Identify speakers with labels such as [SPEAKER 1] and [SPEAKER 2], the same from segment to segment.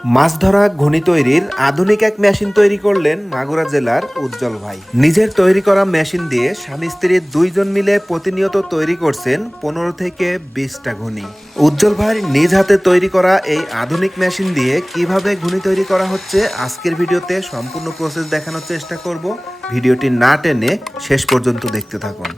[SPEAKER 1] মাছ ধরা ঘনি তৈরির আধুনিক এক মেশিন তৈরি করলেন মাগুরা জেলার উজ্জ্বল ভাই। নিজের তৈরি করা মেশিন দিয়ে স্বামী স্ত্রীর দুইজন মিলে প্রতিনিয়ত তৈরি করছেন পনেরো থেকে বিশটা ঘনি উজ্জ্বল ভাইয়ের নিজ হাতে তৈরি করা এই আধুনিক মেশিন দিয়ে কীভাবে ঘুনি তৈরি করা হচ্ছে আজকের ভিডিওতে সম্পূর্ণ প্রসেস দেখানোর চেষ্টা করব। ভিডিওটি না টেনে শেষ পর্যন্ত দেখতে থাকুন।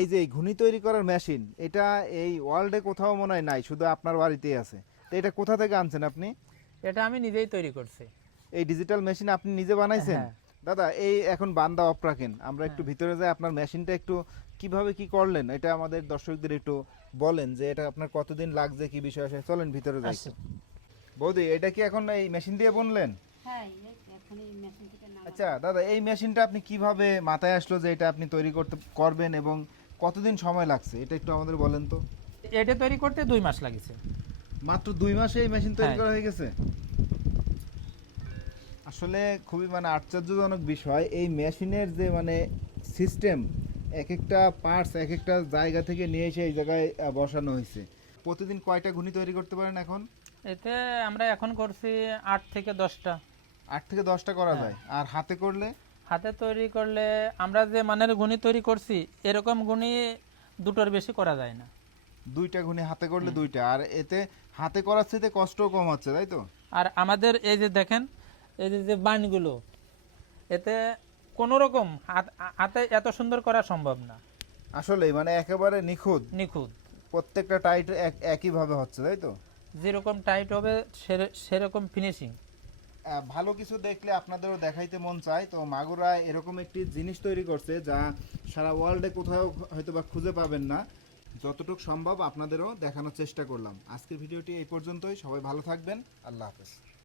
[SPEAKER 1] এই যে এই ঘুনি তৈরি করার মেশিন এটা এই ওয়ার্ল্ডে কোথাও মনে হয় নাই শুধু আপনার বাড়িতেই আছে। তো এটা কোথা থেকে আনছেন আপনি?
[SPEAKER 2] এটা আমি নিজেই তৈরি করছি।
[SPEAKER 1] এই ডিজিটাল মেশিন আপনি নিজে বানাইছেন?
[SPEAKER 2] হ্যাঁ।
[SPEAKER 1] দাদা এই এখন বান্দা অফ রাখেন আমরা একটু ভিতরে যাই আপনার মেশিনটা একটু কীভাবে কি করলেন? এটা আমাদের দর্শকদের একটু বলেন যে এটা আপনার কতদিন লাগছে কি বিষয় আছে? চলেন ভিতরে যাই
[SPEAKER 2] আচ্ছা।
[SPEAKER 1] বৌদি এটা কি এখন এই মেশিন দিয়ে বনলেন?
[SPEAKER 3] হ্যাঁ এখন এই মেশিন থেকে নামানো।
[SPEAKER 1] আচ্ছা দাদা এই মেশিনটা আপনি কীভাবে মাথায় আসলো যে এটা আপনি তৈরি করতে করবেন এবং কতদিন সময় লাগছে? এটা একটু আমাদের বলেন তো।
[SPEAKER 2] এটা তৈরি করতে দুই মাস লাগিছে।
[SPEAKER 1] মাত্র দুই মাসে এই মেশিন তৈরি
[SPEAKER 2] হ্যাঁ।
[SPEAKER 1] করা হয়ে গেছে? আসলে খুবই মানে আশ্চর্যজনক বিষয় এই মেশিনের যে মানে সিস্টেম এক একটা পার্টস এক একটা জায়গা থেকে নিয়ে এসে এই জায়গায় বসানো হয়েছে। প্রতিদিন কয়টা ঘুনি তৈরি করতে পারেন এখন?
[SPEAKER 2] এতে আমরা এখন করছি আট থেকে দশটা।
[SPEAKER 1] আট থেকে দশটা করা
[SPEAKER 2] হ্যাঁ।
[SPEAKER 1] যায়। আর হাতে করলে?
[SPEAKER 2] হাতে তৈরি করলে আমরা যে মানের গুণি তৈরি করছি এরকম গুণি দুটোর বেশি করা যায় না।
[SPEAKER 1] দুইটা ঘুনি হাতে করলে দুইটা। আর এতে হাতে করার চাইতে কষ্টও কম হচ্ছে তাই তো?
[SPEAKER 2] আর আমাদের এই যে দেখেন এই যে বানগুলো এতে কোনো রকম হাত- এত সুন্দর করা সম্ভব না।
[SPEAKER 1] আসলে মানে একেবারে নিখুঁত।
[SPEAKER 2] নিখুঁত।
[SPEAKER 1] প্রত্যেকটা টাইট একই ভাবে হচ্ছে তাই তো?
[SPEAKER 2] যেরকম টাইট হবে সেরে- সেরকম ফিনিশিং।
[SPEAKER 1] ভালো কিছু দেখলে আপনাদেরও দেখাইতে মন চায়। তো মাগুরা এরকম একটি জিনিস তৈরি করছে যা সারা ওয়ার্ল্ডে কোথাও হয়তো বা খুঁজে পাবেন না। যতটুকু সম্ভব আপনাদেরও দেখানোর চেষ্টা করলাম। আজকের ভিডিওটি এই পর্যন্তই। সবাই ভালো থাকবেন। আল্লাহ হাফেজ।